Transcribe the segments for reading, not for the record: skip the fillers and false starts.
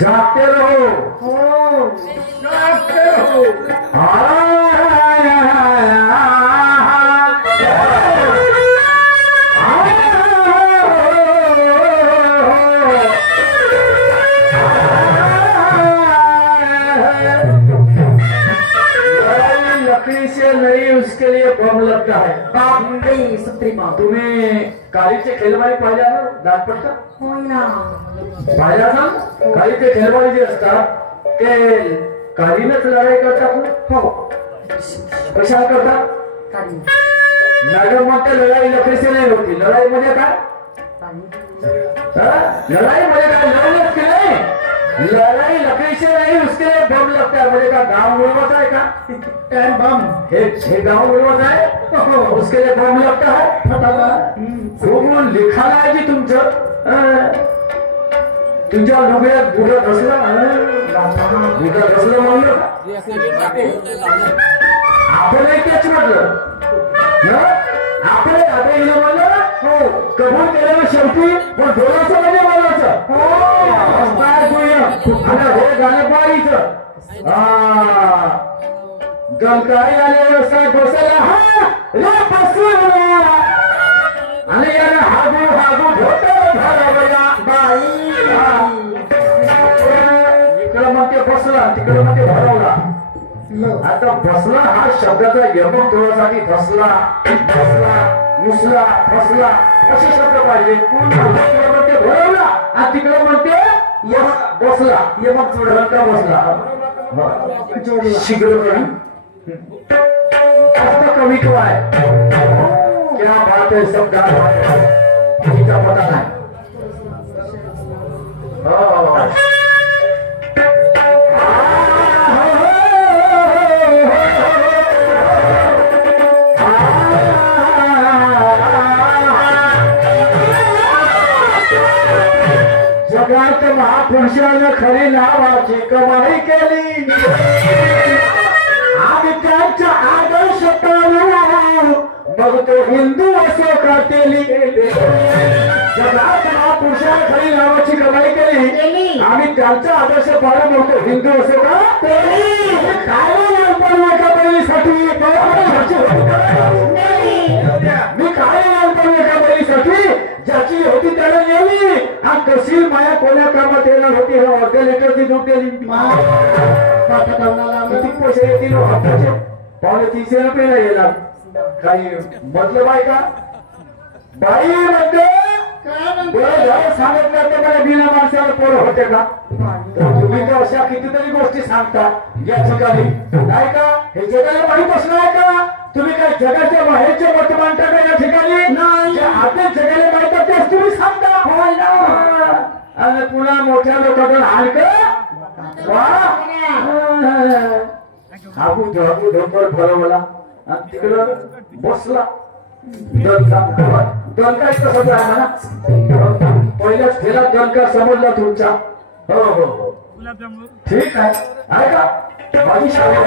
जागते रहो जागते रहो। लकड़ी से नहीं, उसके लिए बम लगता है। बापरे सुप्रीमा, तुम्ही कालीचे खेळवाडी पाहिल्या ना दाटपट्टा? हो ना, पाहिल्या ना? कालीचे खेळवाडी जे असतात ते कालीनच लढाई करतात. हो कशा करतात? काली मॅडम म्हणते लढाई लकड़ी से नहीं होती. लढाई म्हणजे काय? लड़ाई मुझे का लड़ने के नहीं, लड़ाई लकड़ी से नहीं, उसके लिए बम लगता है. मुझे का गाँव मिलवाता है का टाइम बम, हे गाँव मिलवाता है, उसके लिए बम लगता है. खूप लिखा आहे जी तुमचं. तुमच्या डोक्यात बुडा घसला, बुडा घसलं म्हणलं आपण तेच म्हटलं. आपण आता हिला म्हणलं हो कबूल केलं शेवटी, पण डोळ्याचं म्हणजे बोलायचं. हे गाणं पाहायचं. गलकाई आले बसायला हा रे बसला आणि याला हागू हागू बाई इकडं म्हणते बसला, तिकडं म्हणते भरवला. आता बसला हा शब्दाचा यमक थोडासाठी फसला, फसला, मुसला, फसला असे शब्द पाहिजे. तिकडे म्हणते भरवला आणि तिकडे म्हणते बसला, यमक जोडला का बसला शिकलो कवित्व आहे. क्या बात है, सब गा तिचा पता नाही. जगात महापुरुषानं खरी नावाची कमाई केली आणि त्यांच्या आदर्श पाळून मग तो हिंदू असो का तेली. जगात महापुरुषानं खरी नावाची कमाई केली आणि त्यांचा आदर्श पाळून मग तो हिंदू असो का तेली. काय एका बळीसाठी मी काय एका बळीसाठी ज्याची होती त्याला नेली आणि कशी माया कोण्या कामात येणार होती. अर्ध्या लिटरची दूध दिली. किती पैसे येतील हप्त्याचे? ₹350 येणार. काही मतलब आहे का? बाई म्हणते सांगत नाही मला बिना माणसाला पोरं होते का? तुम्ही तर अशा कितीतरी गोष्टी सांगता या ठिकाणी नाही का? हे जगाला माहीत असणार आहे का? तुम्ही काय जगाच्या बाहेरचे मत मांडता का या ठिकाणी? आता जगाला माहित तेच तुम्ही सांगता. आणि पुन्हा मोठ्या लोकांकडून हाणक हागू धागू धोपर भरवला आणि तिकडं बसला. दणका कसं आहे म्हणा, पहिल्याच फेला दणका समजला तुमचा. हो हो हो ठीक आहे का माझी शाळा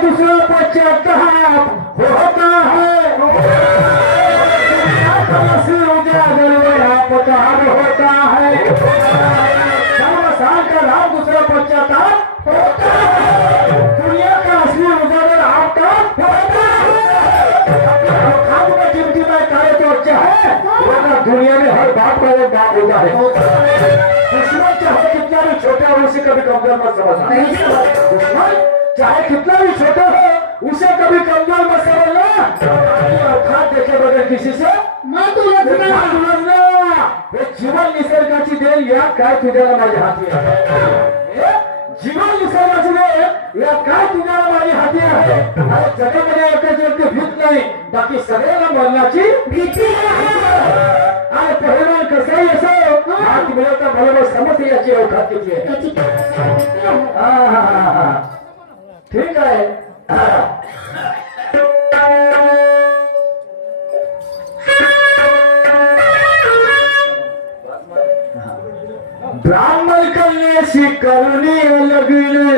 दूसरा पश्चाताप होता है, पतार होता है. साल का राम दूसरा पश्चाताप होता है. दुनिया का असली उजागर आपका होता है. खाद में कीमती में काले तो अच्छा है, वरना दुनिया में हर बात का एक बात होता है. दुश्मन चाहे कितना भी छोटा हो उसे कभी कमजोर मत समझना. दुश्मन चाहे कितना भी छोटा हो उसे कभी कमजोर मत समझना. औकात देखे बगैर किसी से मत उलझना. हे जीवन निसर्गाची देण या काय तुझ्याला माझ्या हाती आहे. जीवन निसर्गाची देण या काय तुझ्याला माझ्या हाती आहे. अरे जगामध्ये एकाच व्यक्ती भीत नाही, बाकी सगळ्यांना मरणाची भीती आहे. आणि पहिला कसंही असो हात मिळवता बरोबर समजते याची औकात किती आहे. ठीक आहे. ब्राह्मण कन्याशी करुणी लगले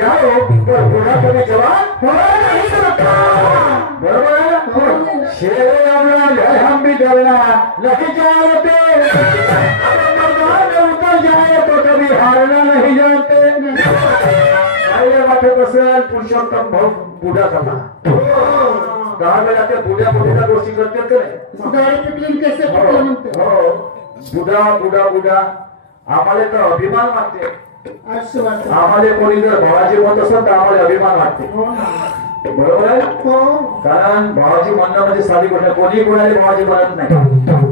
या हो पण पुन्हा कधी जवान बरोबर आहे ना शेर आपला हम भी डरना लकी जानते ऊपर जाए तो कभी हारना नहीं जानते वाटत असेल पुरुषोत्तम भाऊ बुडा झाला 10 वेळा त्या बुड्या बुड्याच्या गोष्टी करतात बुडा बुडा बुडा आम्हाला तर अभिमान वाटते आम्हाला कोणी जर भावाची म्हणत असेल तर आम्हाला अभिमान वाटते बरोबर आहे कारण भावाची म्हणणं म्हणजे साधी गोष्ट कोणी कोणाला भावाची म्हणत नाही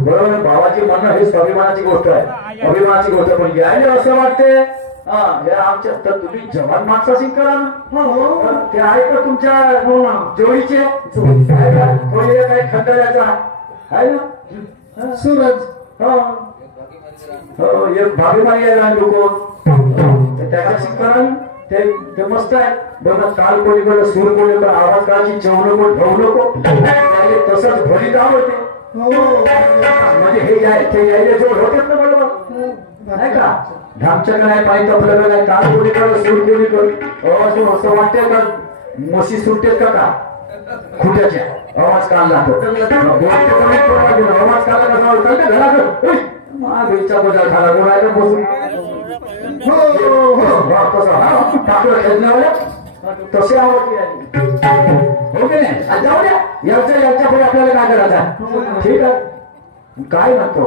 बरोबर भावाची म्हणणं ही स्वाभिमानाची गोष्ट आहे अभिमानाची गोष्ट पण यायला असं वाटते हे आमच्या तर तुम्ही जवान माणसाशी करा ते आहे का तुमच्या जोडीचे थोडी काही खंडाळ्याचा आहे ना सूरज हो एक भागीमारी आहे लोक त्याच्याशी करा ते मस्त आहे बघा काल कोणीकडे सूर कोणीकडे आवाज काढायची चव नको ढव नको तसंच भरीत आवडते म्हणजे हे यायला जोड होतेच ना बरोबर नाही का ढामचक नाही पाणी तपलं नाही काल कोणीकडे सूर कोणीकडे असं वाटतंय का म्हशी सुटतेत का खुट्याच्या आवाज काढला तो आवाज काढला कसा चालते घरात महावीरचा बदल झाला कोणाला बसून तसे आवडते हो की नाही जाऊ द्या याच्या पुढे आपल्याला काय करायचं ठीक आहे काय म्हणतो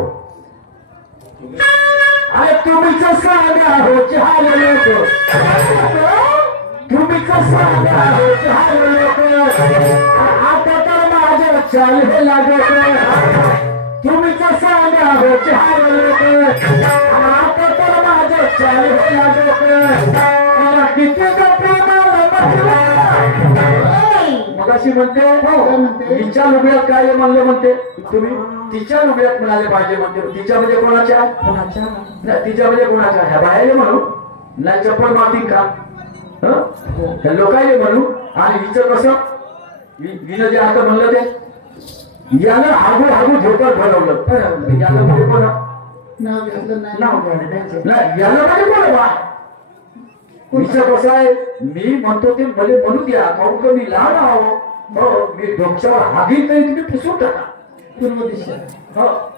अरे तुम्हीच सांगा हो चार लोक तुम्हीच सांगा हो चार लोक आता तर माझ्या चालवे लागत तुम्हीच सांगा हो चार लोक आता तर माझ्या चालवे लागत किती मगाशी म्हणते तिच्या लुगड्यात काय म्हणलं म्हणते तुम्ही तिच्या लुगड्यात म्हणाले पाहिजे म्हणते तिच्या म्हणजे कोणाच्या नाही तिच्या म्हणजे कोणाच्या ह्या बाहेर म्हणू नाही चप्पल मारतील का लोकांनी म्हणू आणि हिचं कसं हिनं जे आता म्हणलं ते याला हागू हागू झोकर भरवलं याला म्हणजे कोण नाही याला म्हणजे कोण बा विषय कसा आहे मी म्हणतो ते भले म्हणू द्या काहून का मी लहान आहो मी डोक्यावर हागीन तरी तुम्ही पुसून टाका पूर्व दिशा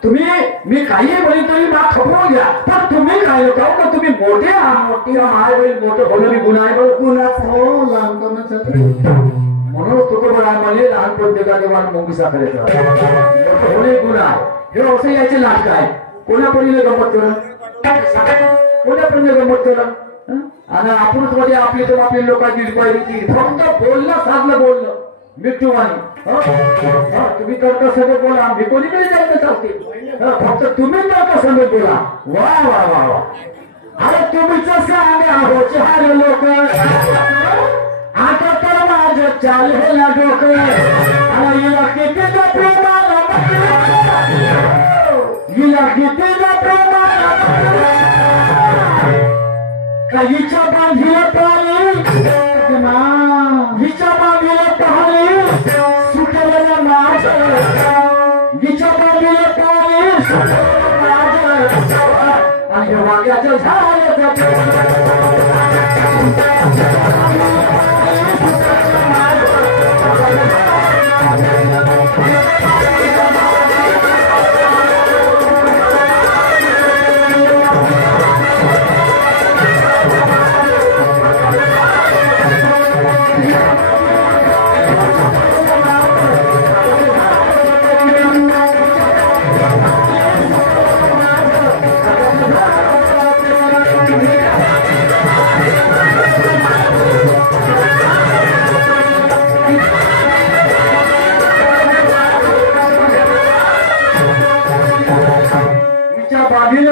तुम्ही मी काही म्हणे तरी मा खपवून घ्या पण तुम्ही काय काहून का तुम्ही मोठे मोठी माय बहीण मोठं होणं मी गुन्हा आहे गुन्हा हो लहानपणाचा म्हणून तुकोबरा म्हणे लहान प्रत्येकाने मान मुंगी साखरेचा मोठं होणे गुन्हा आहे हे असं याचे नाटक आहे कोणापर्यंत गमत करा कोणापर्यंत गमत करा आणि आपणच मध्ये आपली तर आपली लोकांची पाहिजे फक्त बोलणं साधलं बोलणं मृत्यूवाणी तुम्ही तर्क सगळं बोला आम्ही कोणीकडे जायचं चालते फक्त तुम्ही तर्क सगळं बोला वा वा वा वा अरे तुम्हीच सांगा हो चार लोक आता तर माझं चालवेला डोकं आणि हिला किती प्रेमाला हिला किती प्रेमाला हिच्या बांधीला पाणी हिच्या बांधीला पाणी सुटलेला माझ हिच्या बांधीला पाणी सुटलेला माझ आणि वाग्याचं झाड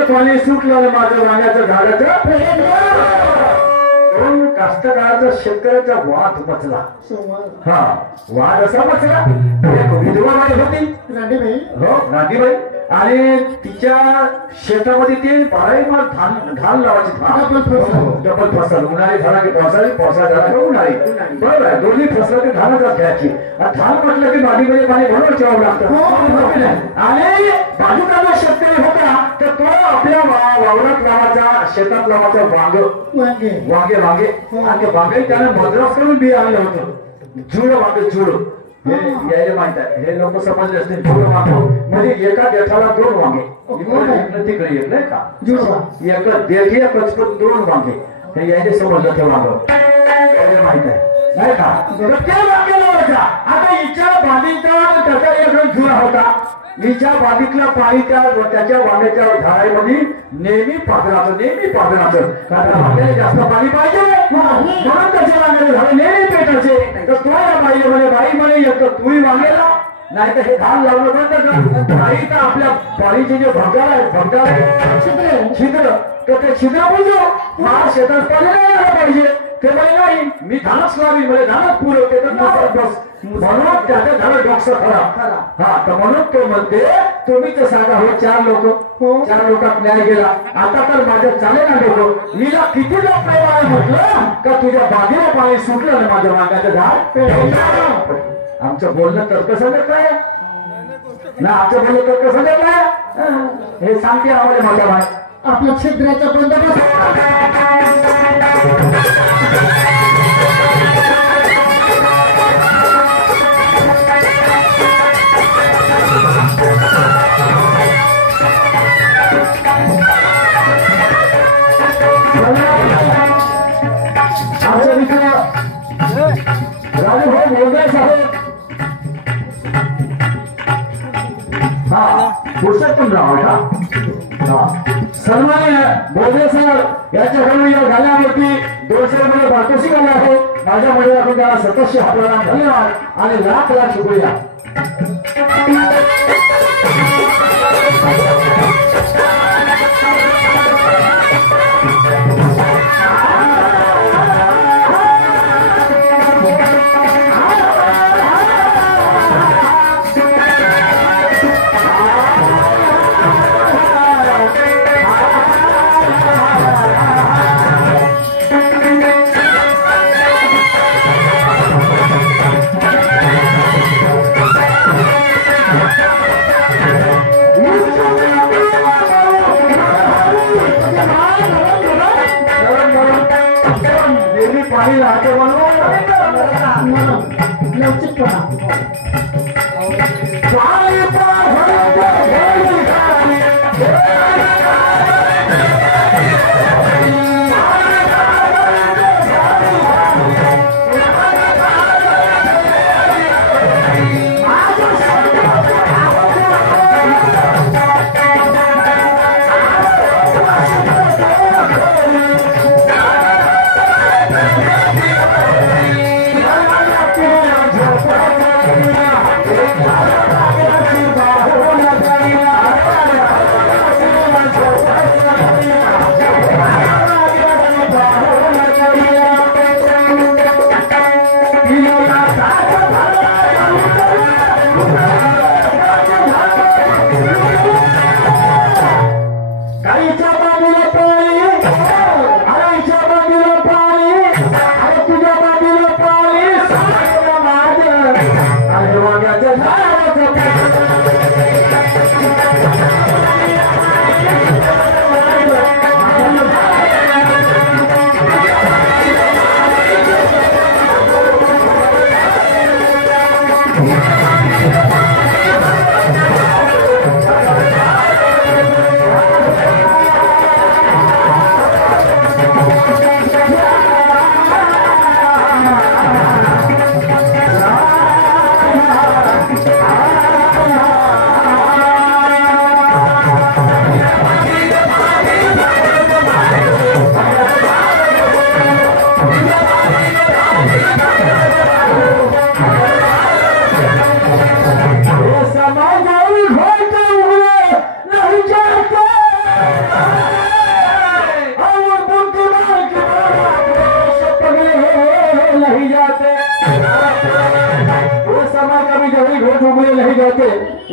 पाणी सुटलं माझं वाण्याचं झाडाचं कास्तकाराचा शेतकऱ्याचा वाद मचला हा वाद असा मचला विधवा बाई होती रांडीबाई आणि तिच्या शेतामध्ये ते 12 मास धान लावायची डबल फसल उन्हाळी झाला की पावसाळी झाला की उन्हाळी बरोबर आहे दोन्ही फसल ते धानच घ्यायची धान म्हटलं की बाजूमध्ये पाणी भरून ठेवावं लागतं आणि बाजूचा जो शेतकरी होता तर तो आपल्या वावरात गावाचा शेतात लावायचं वांगे वांगे वांगे आणि ते वांगे त्याने मद्रास करून बी आणलं होतं जुळ वांगे जुळ हे यायला माहित आहे हे लोक समजले असतील जुळ वांगे म्हणजे एका देठाला 2 वांगे इकडे तिकडे येत नाही का एका देठी कचपत 2 वांगे हे यायला समजलं ते वांग यायला माहित आहे नाही का तर ते वांगे लावायचा आता हिच्या बांधीचा त्याचा एक जुळ होता हिच्या बांधीतलं पाणी त्याच्या वांग्याच्या झाडामध्ये नेहमी पाजराचं कारण आपल्याला जास्त पाणी पाहिजे म्हणून त्याच्या वांग्याचे झाडे नेहमी पेटायचे तर तो या बाई म्हणे बाई म्हणे एक तुळी वांगेला नाही तर हे धान लावलं बंद कर बाई तर आपल्या बाईचे जे भंगार आहे छिद्र तर ते छिद्र बोलतो मला शेतात पाणी नाही आलं पाहिजे ते म्हणे नाही मी धानच लावी म्हणजे धानच पुरवते तर बस म्हणून त्याचं झालं डॉक्टर खरा हा तर म्हणून तो म्हणते तुम्ही तर सांगा हे 4 लोकात न्याय गेला आता तर माझं चालेल ना लोक मीला किती लोक नाही म्हटलं का तुझ्या बागेला पाणी सुटलं ना माझ्या वांग्याचं झाड आमचं बोलणं तर्क सांगत नाही ना आमचं बोलणं तर्क सांगत नाही हे सांगते आम्हाला माझ्या बाय आपल्या क्षेत्राचा बंदोबस्त आमच्या मित्र राजूभाऊ बोलगाय साहेब हा पुरुषोत्तमराव का सन्मान्य बोलगे सर याच्याकडून या गाण्यावरती 200 रुपये पारितोषिक आले आहे माझ्या मुळे आपण त्याला सततशे आपल्याला धन्यवाद आणि लाख शुक्रिया पाणी राहते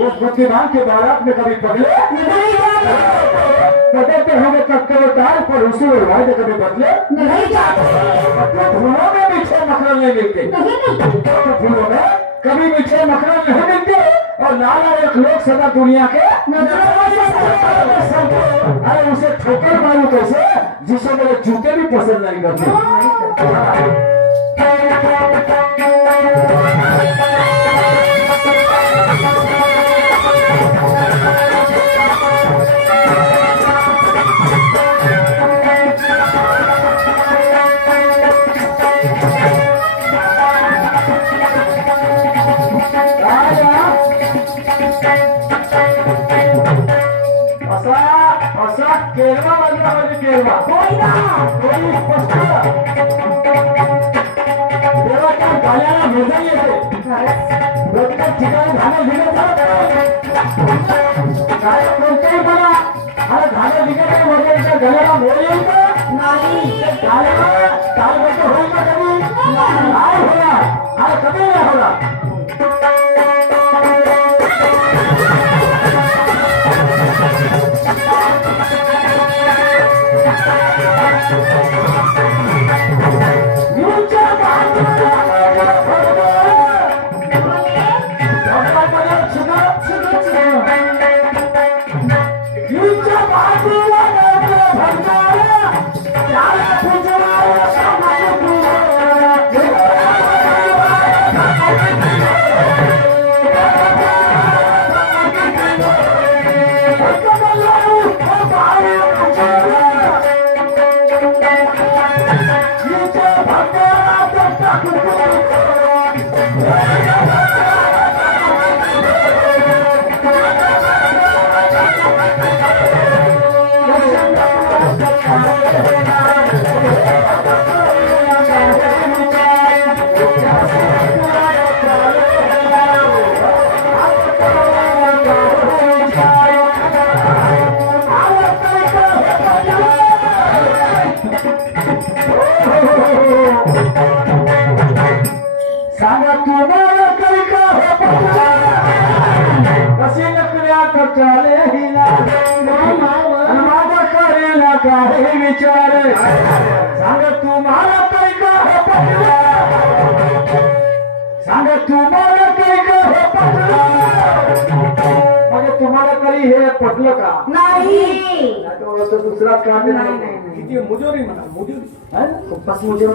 उस बुद्धिमान के बारात में कभी बदले बदलते होंगे कट्टरदार पर उसी उड़वाए कभी बदले नहीं जाते फूलों में मीठे मखरल नहीं मिलते फूलों में कभी मीठे मखरल नहीं मिलते और नाला एक लोग सदा दुनिया के अरे उसे ठोकर मारूं कैसे जिसे मेरे जूते भी पसंद नहीं करते। केरवा वाला वाली केरवा कोई ना कोई स्पष्ट तेरा क्या गाल्याला मजा येते प्रत्येक ठिकाणी घाणं लिहिलं काय कोणतेही बघा अरे घाणं लिहिलं मजा येते गळ्याला मोड येईल का नाही गाल्याला काय गोष्ट होईल का कधी नाही होणार अरे कधी नाही होणार पटलं का नाही तो दुसरा काम किती मुजोरी म्हणा मुजोरी खूपच मुजोरी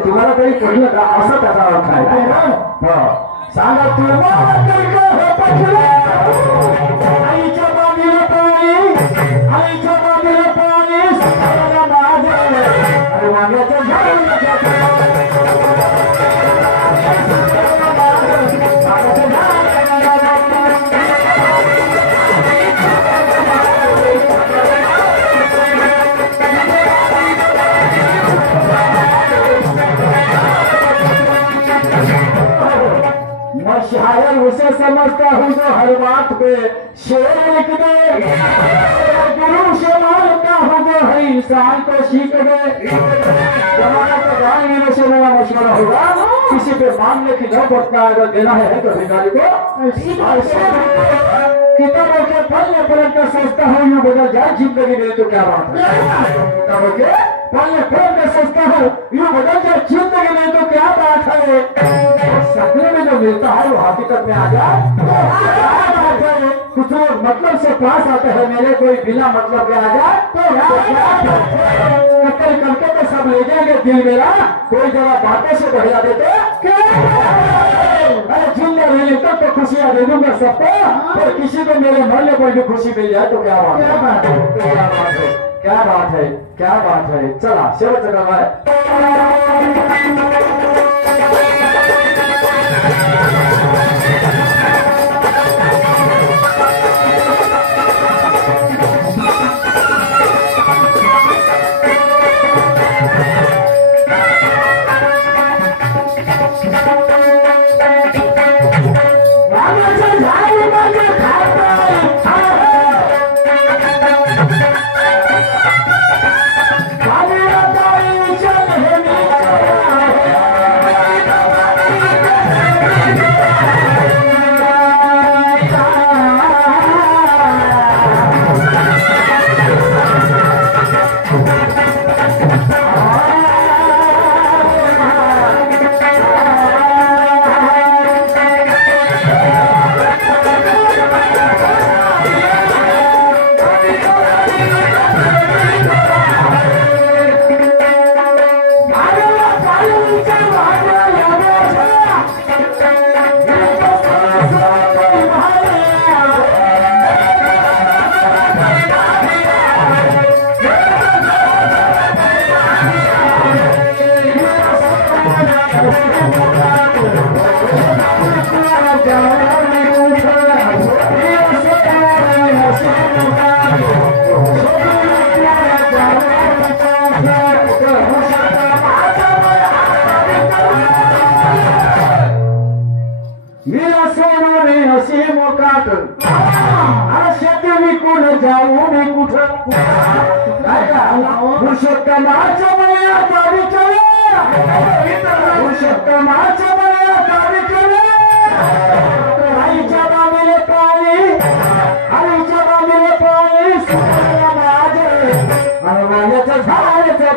तुम्हाला काही पडलं का असं त्याचा अर्थ आहे सांगा तुम्हाला काही का पटलं आईच्या बांधीला पाणी आईच्या बांधीला पाणी सकाळला माझे अरे वांग्याचं शायर उसे समझता हूँ जो हर बात पे शेर लिख दे गुरु से मानता हूँ जो हर इंसान को सीख दे जमाना का गाय मेरे से मेरा मशवरा होगा किसी पे मानने की न पड़ता अगर देना है तो भिखारी को किताबों के पढ़ने पढ़ने सोचता हूँ यूँ बदल जाए जिंदगी में तो क्या बात है किताबों के पढ़ने सोचता हूँ यूँ बदल जाए जिंदगी में तो क्या बात है सपने में जो मिलता है वो हकीकत में आ जाए कुछ लोग मतलब से पास आते हैं मेरे कोई बिना मतलब के आ जाए तो करके तो सब ले जाएंगे दिल मेरा कोई जरा बातों से बढ़िया देते अरे जिंदा रहने तक तो खुशियां दे दूंगा सबको और किसी को मेरे मरने पर भी खुशी मिल जाए तो क्या बात है क्या बात है क्या बात है चला शेवट जगह है मीरा सोडून असे मोकाट शेती विकून जाऊ मी कुठं पुरुषोत्तमाच्या मनाचा विचार पुरुषोत्तमाच्या मनाचा विचार आईच्या बाबीले पाणी आईच्या बाबीले पाणी माझे आणि माझ्याचं झाडाचं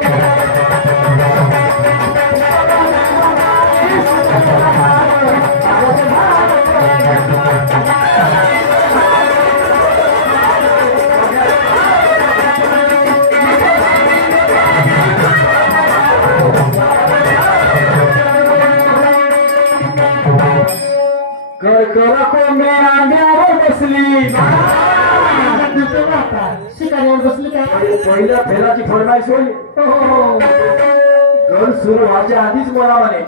कर कोंबडी अंड्यावर बसली शिकारीवर बसली काय पहिल्या फेराची फरमाईश होईल गण सुरू व्हायच्या आधीच मला म्हणे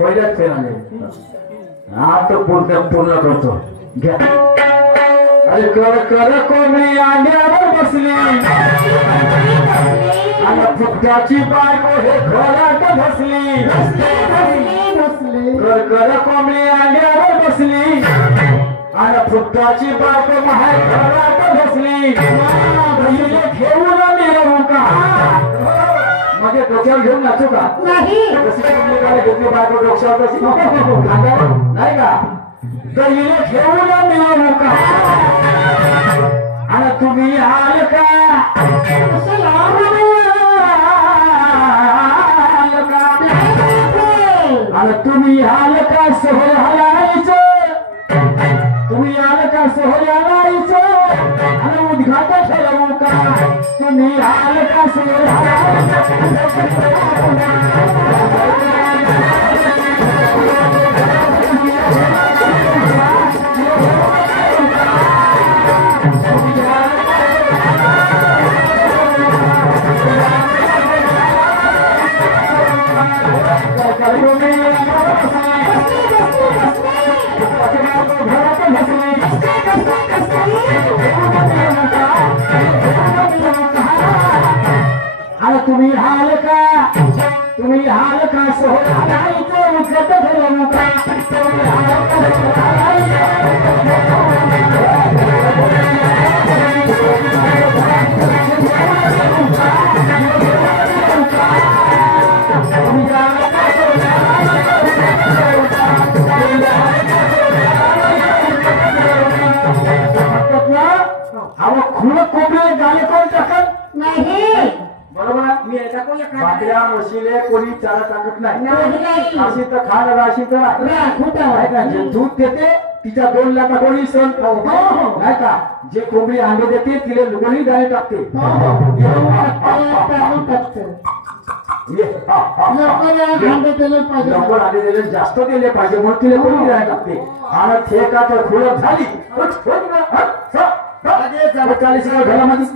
पहिल्याच फेराने हा तो पूर्ण करतो घ्या अरे कर कोंबडी अंड्यावर बसली आणि फुटक्याची बायको हे घरात बसली कर कोंबडी अंड्यावर बसली आणि फुटक्याची बायको माहेर घरात बसली घेऊन मिळवू का म्हणजे डोक्यावर घेऊन नाचू का घेतली बायको डोक्यावर कशी नाही का गईले घेऊन मिळवू का आणि तुम्ही आल का आणि तुम्ही आल का सोहळ हलायचं तुम्ही आल का सोहळ हलायचं आणि उद्घाटन ठरवू का तुम्ही आल का सोहळ हलायचं तुम्ही हाल का सोहळ्याचं उद्घाटन ठरवू का तुम्ही हाल खुलं कोंबडे गाले कोण टाकत नाही बरोबर बाकऱ्या म्हशीले कोणी चारा टाकत नाही अशी तर खाण राशी तर आहे का जे दूध देते तिच्या 2 लाख कोणी सण नाही का जे कोंबडी अंडे देते तिला कोणी गाय टाकते लवकर आले दिले जास्त दिले पाहिजे म्हणून तिला कोणी गाय टाकते आणि ठेकाचं खुळत झाली 40 घरामध्ये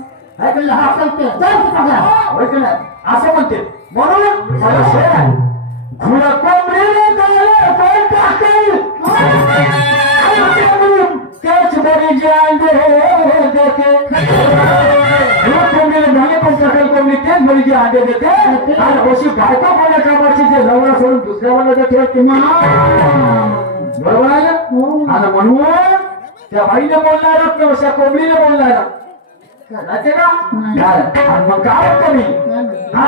असं म्हणते म्हणून खुला कोंबडीने त्याच बरी जे अंडे देते कोंबडीने झाले पण सकाळी कोंबडी तेच बरी जे अंडे देते आणि अशी बायको कोणा कामाची जे नवरा सोडून दुसऱ्या मला ठेवते बरोबर आहे ना आणि म्हणून त्या बाईने बोलणार अशा कोंबडीने बोलणार राहते का आणि मग काय होतं मी हा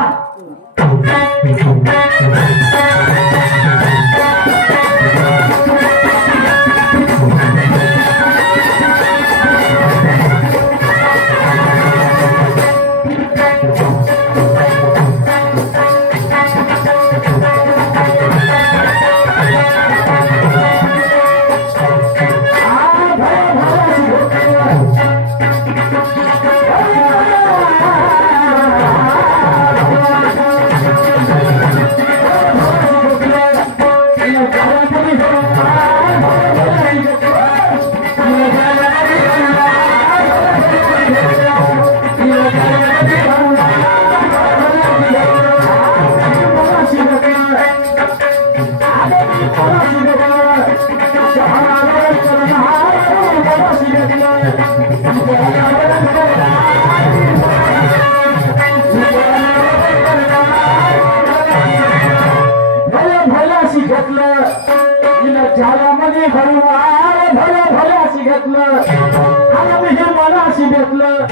भेटलं आणि मी हे मनाशी भेटलं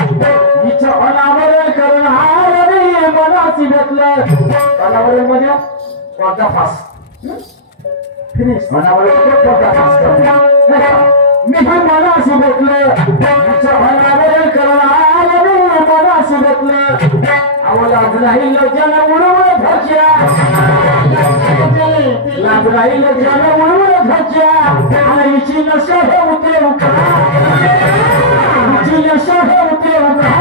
हिच्या अनावरण करून आणि मनाशी भेटलं अनावरण म्हणजे पर्दाफाश फिनिश अनावरण पर्दाफाश करणं मी हे मनाशी भेटलं हिच्या अनावरण करून आणि मनाशी भेटलं लाज राहील ज्याला उडवून धरच्या लाज राहील ज्याला उडवून धरच्या आणि हिची नशा हे उतरवू का हिची नशा हे उतरवू का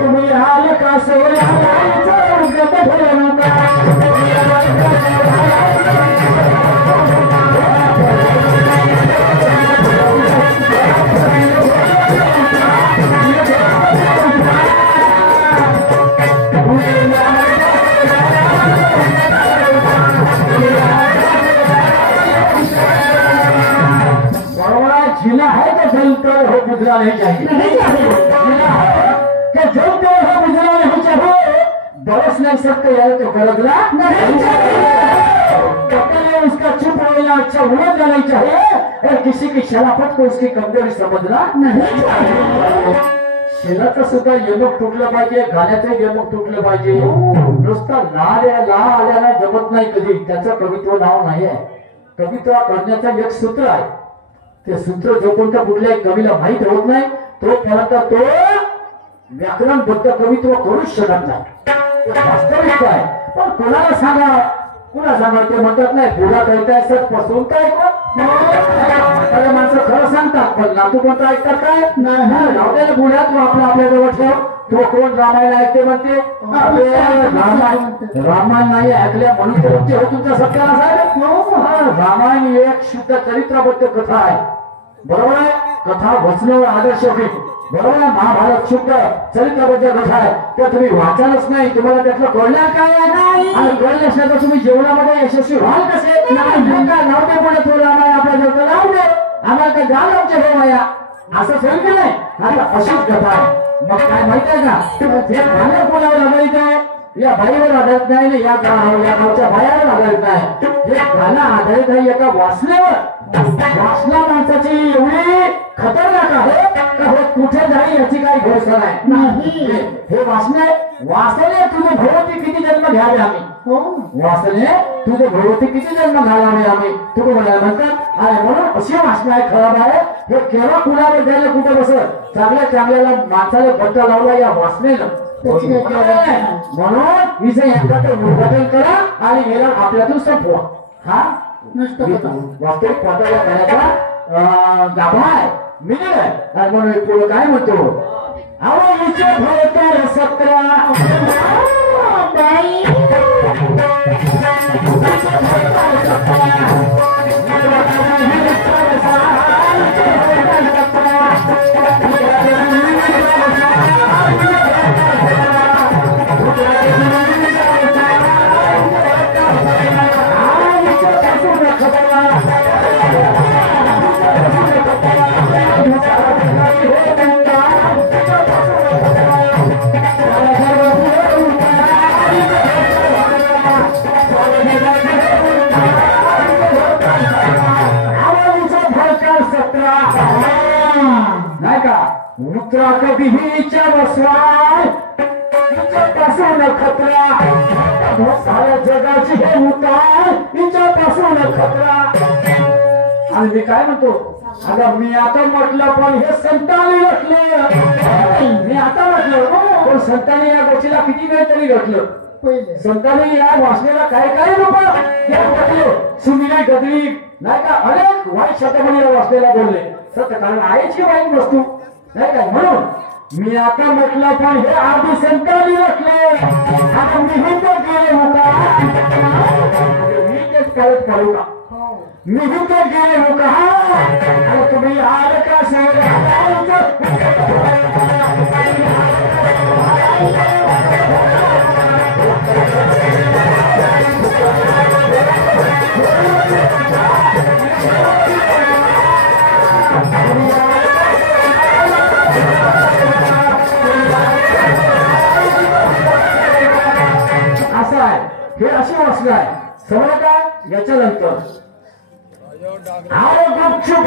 तुम्ही हाल का सोयाचं उगत भरू जिला है तो जलते हो गुजरा नहीं चाहिए जिला है कि जलते हो गुजरा नहीं चाहिए बरस नहीं सकते यार तो गरजला नहीं चाहिए कपड़े उसका चुप रहना अच्छा होना नहीं चाहिए और किसी की शराफत को उसकी कमजोरी समझना नहीं चाहिए शेलाचं सुद्धा यमक तुटलं पाहिजे गाण्याचं यमक तुटलं पाहिजे नुसतं ला आल्याला जमत नाही कधी त्याचं कवित्व नाव नाही आहे कवित्व करण्याचं एक सूत्र आहे ते सूत्र जोपर्यंत कुठल्याही कवीला माहित होत नाही तोपर्यंत तो व्याकरणबद्ध कवित्व करूच शकत नाही वास्तविक आहे पण कोणाला सांगा ते म्हणतात नाही पुढा कळताय सर पसवताय का माणसं खरं सांगतात पण नातू कोणतं ऐकतात काय नाही पुढ्यात आपल्या जवळ ठेव तो कोण रामायण ऐकते म्हणते रामायण नाही ऐकल्या म्हणून तुमचा सत्यानाश आहे रामायण एक शुद्ध चरित्रबद्ध कथा आहे बरोबर आहे कथा वचनावर आदर्श होती बरोबर आहे महाभारत शुद्ध चरित्रबद्ध कथा आहे त्या तुम्ही वाचालच नाही तुम्हाला त्यातलं कळणार काय आणि कळल्यास नाही तर तुम्ही जीवनामध्ये यशस्वी व्हाल कसे लावते पुढे तो रामायण आपल्या जवळ लावू दे आम्हाला काय जाण लावचे हे माया असं सांगितलं नाही आता अशीच कथा आहे मग काय माहित आहे का हे गाणं कोणावर आधारित आहे या बाईवर आधारित नाही या गावच्या बायावर आधारित नाही हे गाणं आधारित आहे एका वासनेवर वासना माणसाची एवढी खतरनाक आहे का हे कुठे जाईल याची काही घोषणा नाही हे वासने तुझे भोवती किती जन्म घ्यावे आम्ही वासने तुझे भोवती किती जन्म घालावे आम्ही तुम्ही म्हणाला म्हणतात आणि म्हणून अशी वासना आहे खराब आहे हे केव्हा कुणावर द्यायला कुठे बसत चांगल्याला माणसाला बट्टा लावला या वासनेला म्हणून हिचं यांच्यात उद्घाटन करा आणि याला आपल्यातून संपवा हा वास्तविक पात्राला करायचा गाभा आहे मिळेल आहे आणि म्हणून पुढे काय म्हणतो अहो हिचे भोवते 17 नाही का मित्रा कधीच्या बसवाय तिच्यापासून खतरा साऱ्या जगाची हे उतार तिच्यापासून खतरा आणि मी काय म्हणतो अगं मी आता म्हटलं पण हे संतांनी घटलं मी आता म्हटलं पण संतांनी या गोष्टीला किती वेळ तरी घटलं संतांनी या वासनेला काय काय रूप घातले सुमिला गदरी नाही का अनेक वाईट शब्दामध्ये वासनेला बोलले सत्य कारण आईची वाईट वस्तू नाही का म्हणून मी आता म्हटलं पण हे आधी संतांनी घटले आता मी तो गेले होता मी तेच करत पडू का मी तो गेले हो का तुम्ही आल का असं आहे हे अशी वाचलं आहे समजा काय याच्यानंतर अरे गुपचूप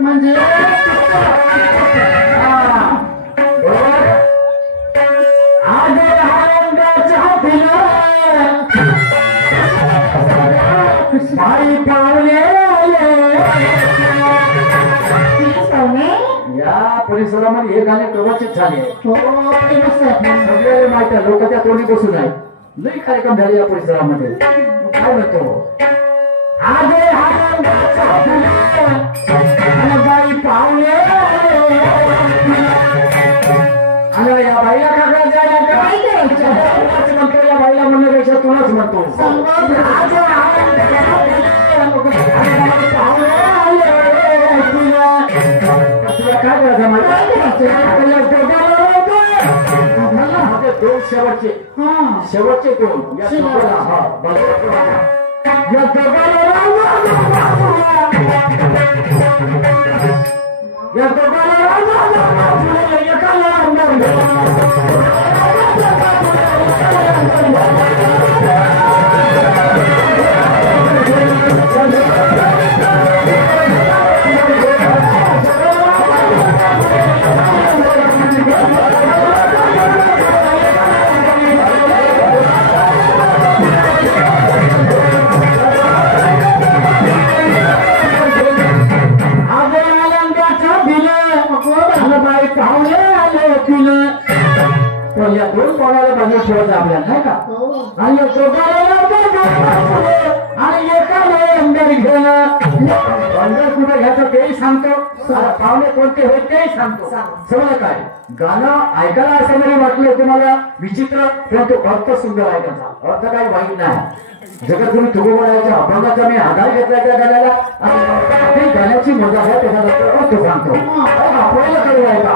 म्हणजे आज आनंदाच्या दिला बाई पावले या परिसरामध्ये हे गाणे प्रवचित झाले सगळे माहिती आहे लोक त्या तोंडी बसून आहे लई कार्यक्रम झाले या परिसरामध्ये काय म्हणतो आज आनंदाच्या दिला बाई पावले आणि या बाईला काकडा जायला काय करायचं म्हणतो या बाईला म्हणण्यापेक्षा तुलाच म्हणतो तुला काय करायचं माझे दोन शेवटचे दोन या या दोन कोणाला बाजू ठेवायचं आपल्याला नाही का आणि एकाला अंगारी घेणं अंगार कुठे घ्यायचं तेही सांगतो पाहुणे कोणते होईल तेही सांगतो समजा काय गाणं ऐकायला असं जरी वाटलं तुम्हाला विचित्र परंतु अर्थ सुंदर आहे त्याचा अर्थ काही वाईट नाही जगत तुम्ही तुकोबराच्या अभंगाचा मी आधार घेतला त्या गाण्याला आणि गाण्याची मजा आहे त्याच्यानंतर अर्थ सांगतो आपल्याला करू आहे का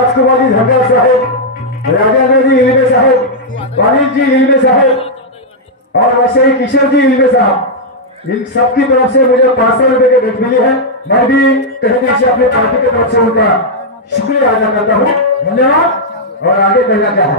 राजकुमारी धनराज साहेब राजा नदी इल्मे साहेब वाणिज्य जी इल्मे साहेब और वैसे किशोर जी इल्मे साहब इन सबकी तरफ से मुझे 500 रुपए की भेंट मिली है मैं भी तहे दिल से अपने पार्टी की तरफ से उनका शुक्रिया अदा करता हूँ धन्यवाद और आगे बढ़ना क्या है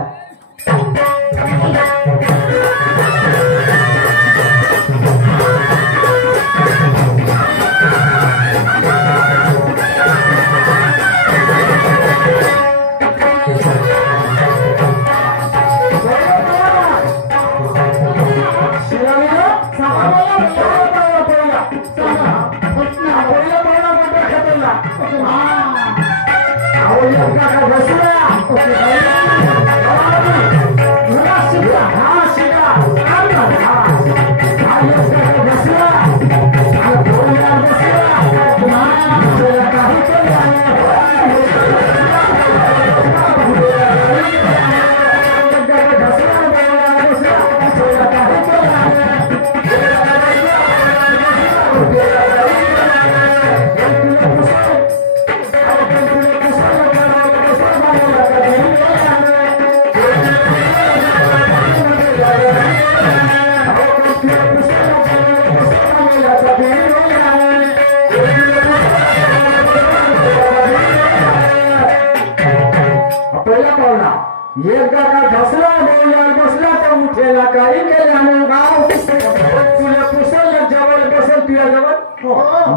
एकदा का ढसला बोलल्यावर बसला तर उठेला काही केल्यानं गाव तुला पुसल जवळ बसल तुझ्या जवळ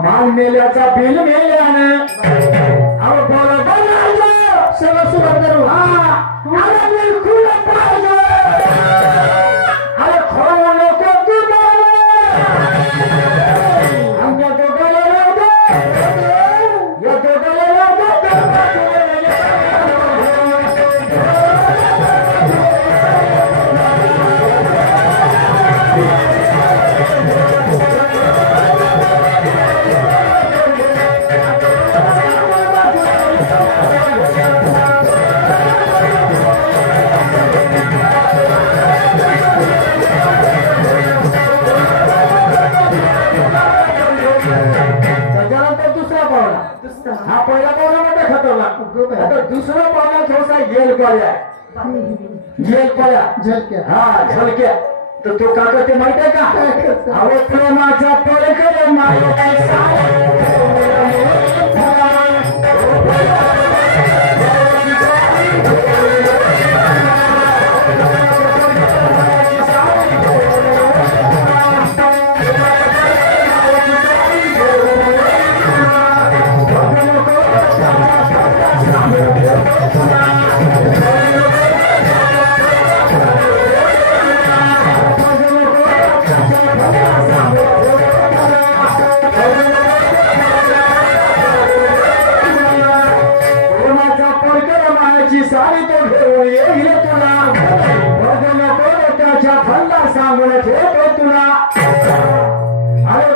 माल मेल्याचा बिल मेल्यानं अहो बरोबर सगळं सुरू करू अरे बिलकुल पाहिजे अरे खरं नको तू आमच्या दोघाला या दोघाला पहिला पाहुणा मध्ये खतरनाक आता दुसरा पाहुणा थोडासा येल पाया हा झलक्या तर तो का करते माहित आहे का अहो प्रेमाचा पडकर सारी तो घेऊन येईल तुला त्याच्या फंदा सांगून ठेवतो तुला अरे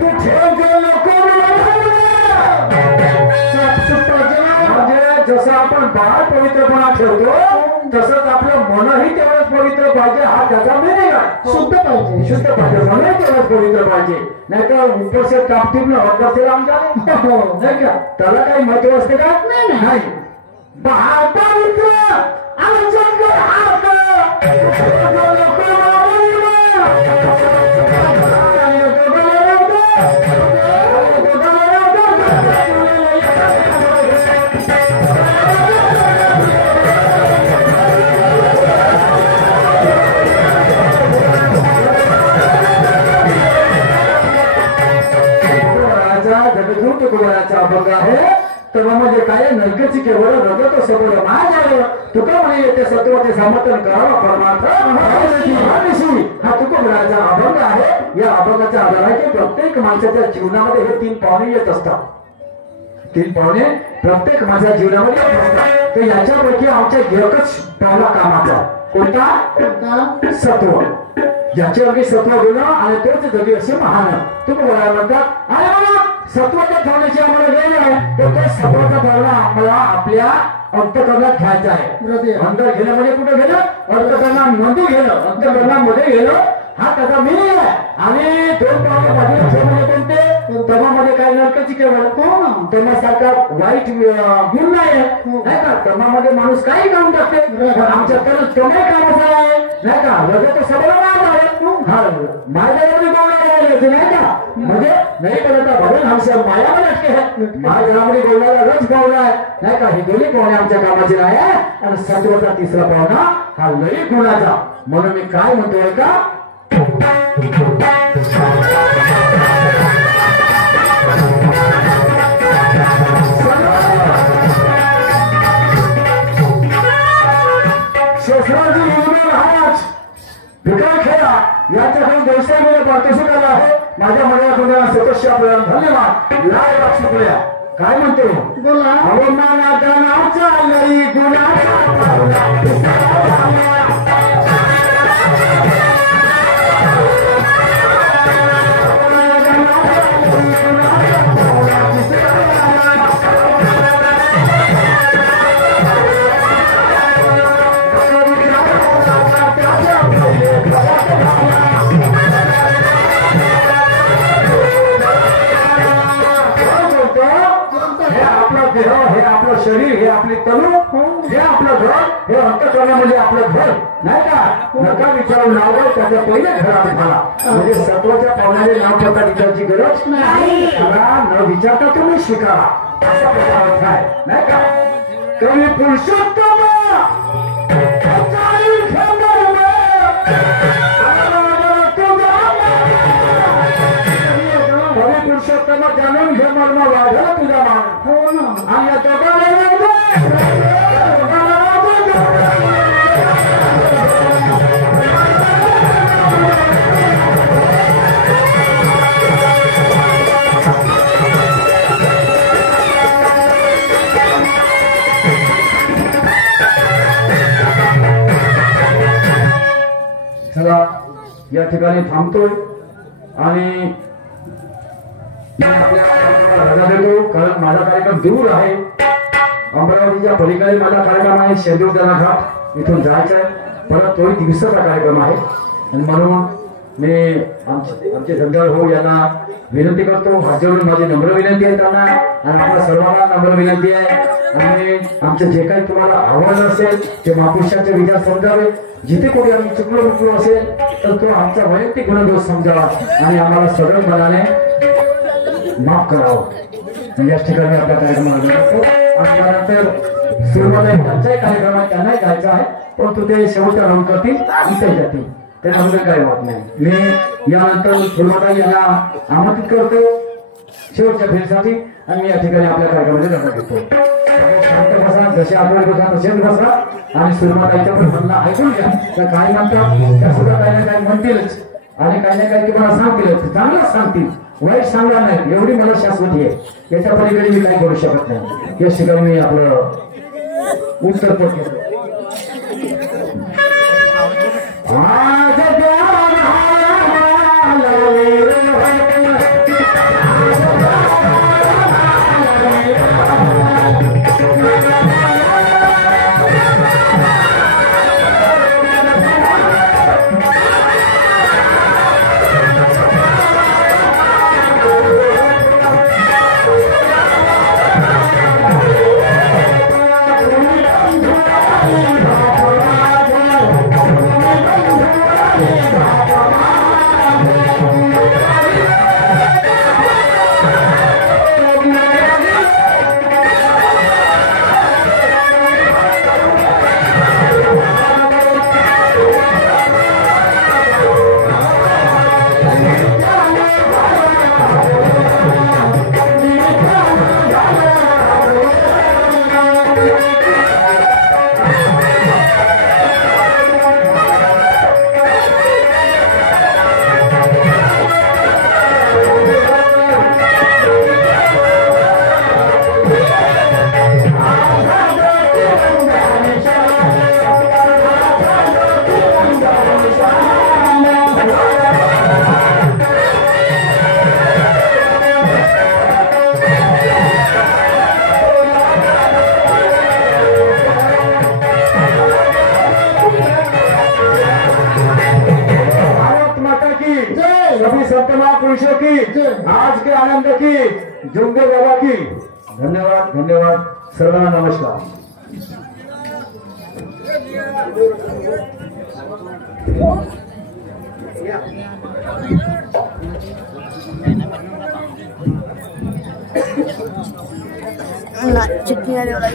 तू ठेव नको म्हणजे जसं आपण बाळ पवित्रपणा ठेवतो तसंच आपलं मनही तेवढंच पवित्र पाहिजे हा त्याचा मिनिंग आहे शुद्ध पाहिजे मनही तेवढंच पवित्र पाहिजे नाही तर ऊपर से कापटीप न ऊपर से राम जाने नाही का त्याला काही महत्व असते का नाही बाळ पवित्र कुमाराचा अभंग आहे तेव्हा म्हणजे काय नरकेची केवळ रजत सबळ माय झालं तुका म्हणे येते सत्वाचे समर्थन करावं परमार्थ हा तुकोबराचा अभंग आहे या अभंगाच्या आधाराने प्रत्येक माणसाच्या जीवनामध्ये हे 3 पावणे येत असतात 3 पावणे प्रत्येक माझ्या जीवनामध्ये येत असतात तर याच्यापैकी आमच्या एकच पावला कामाचा कोणता सत्व ज्याच्यावरती सत्व घेणं आणि तोच जगी असे महान तुकोबरा म्हणतात आणि मला सत्वाच्या ठेवण्याची आम्हाला वेळ आहे तर त्या सत्वाचा ठेवणं आम्हाला आपल्या अंतकरणात घ्यायचं आहे अंतर घेणं म्हणजे कुठे गेलं अंतकरणामध्ये घेणं अंतकरणामध्ये घेणं हा त्याचा मिनिंग आहे आणि 2 पावले बाजूला म्हणजे कोणते तमामध्ये काही नरकाची केवळ तमासारखा वाईट गुण नाही का तमामध्ये माणूस काही करून टाकते आमच्या तमाही कामाचा आहे नाही का रजत सगळं माझ्यामध्ये बोलणार नाही का म्हणजे नाही करता भगवान हमसे मायामध्ये अटके आहे माझ्यामध्ये बोलणारा रस पावला आहे नाही का हे दोन्ही पाहुणे आमच्या कामाचे नाही आहे आणि सत्वाचा 3रा पाहुणा हा लई गुणाचा म्हणून मी काय म्हणतोय का शेषराजी महाराज विकार खेळा याच्याकडून व्यवसायामध्ये पारितोषिक आहे माझ्या मनातून सतस्य आपल्याला धन्यवाद लाय लक्ष्मीप्रिया काय म्हणतो बोला अवमानाचा नावचा लई हे आपलं शरीर हे आपली तनु हे आपलं घर हे अंतःकरण म्हणजे आपलं घर नाही का नका विचारून नाव त्याच्या पहिले घरात झाला म्हणजे सत्वाच्या पाहुण्याने नाव ठेवता विचारायची गरज नाही न विचारता तुम्ही स्वीकारा असा प्रकार अर्थ आहे नाही का कवी पुरुषोत्तम पुरुषोत्तम जाणून घे मर्म वाढला तुझा मान आणि चला या ठिकाणी थांबतोय आणि रजा देतो कारण माझा कार्यक्रम दूर आहे अमरावतीच्या पलीकडे माझा कार्यक्रम आहे शेंदूरजना घाट इथून जायचं आहे परत थोडी दिवसाचा कार्यक्रम आहे आणि म्हणून मी आमचे धनगर भाऊ यांना विनंती करतो, हात जोडून माझी नम्र विनंती आहे त्यांना आणि आपल्या सर्वांना नम्र विनंती आहे. आणि आमचं जे काही तुम्हाला आव्हान असेल ते महापुरुषांचे विचार समजावे. जिथे कोणी आम्ही चुकलो असेल तर तो आमचा वैयक्तिक गुणदोष समजावा आणि आम्हाला सगळं मनाने माफ करावं. याच ठिकाणी आपल्या कार्यक्रमाला जातो आणि त्यानंतर सुरुवातीला त्यांच्याही कार्यक्रमात त्यांनाही जायचं आहे, परंतु ते शेवटच्या राऊंड करतील आणि ते जातील, त्याच्यामध्ये काही वाट नाही. मी यानंतर सुरुवातीला यांना आमंत्रित करतो शेवटच्या फेरीसाठी आणि मी या ठिकाणी आपल्या कार्यक्रमामध्ये जागा घेतो. शांत बसा, जसे आठवडे बसा तसेच बसा आणि सुरुवातीच्या पण म्हणणं ऐकून घ्या. तर काही म्हणतात त्या सुद्धा काही ना काही म्हणतीलच आणि काही ना काही तुम्हाला सांगतील, चांगलंच सांगतील, वाईट सांगणार नाही एवढी मला शाश्वती आहे. याच्या पलीकडे मी काही करू शकत नाही. या ठिकाणी मी आपलं उत्तर पडतो. सभी सप्तमा पुरुषों की, आज के आनंद की, जुंगे बाबा की. धन्यवाद धन्यवाद. सर्वांना नमस्कार. चिट्ठी आने वाला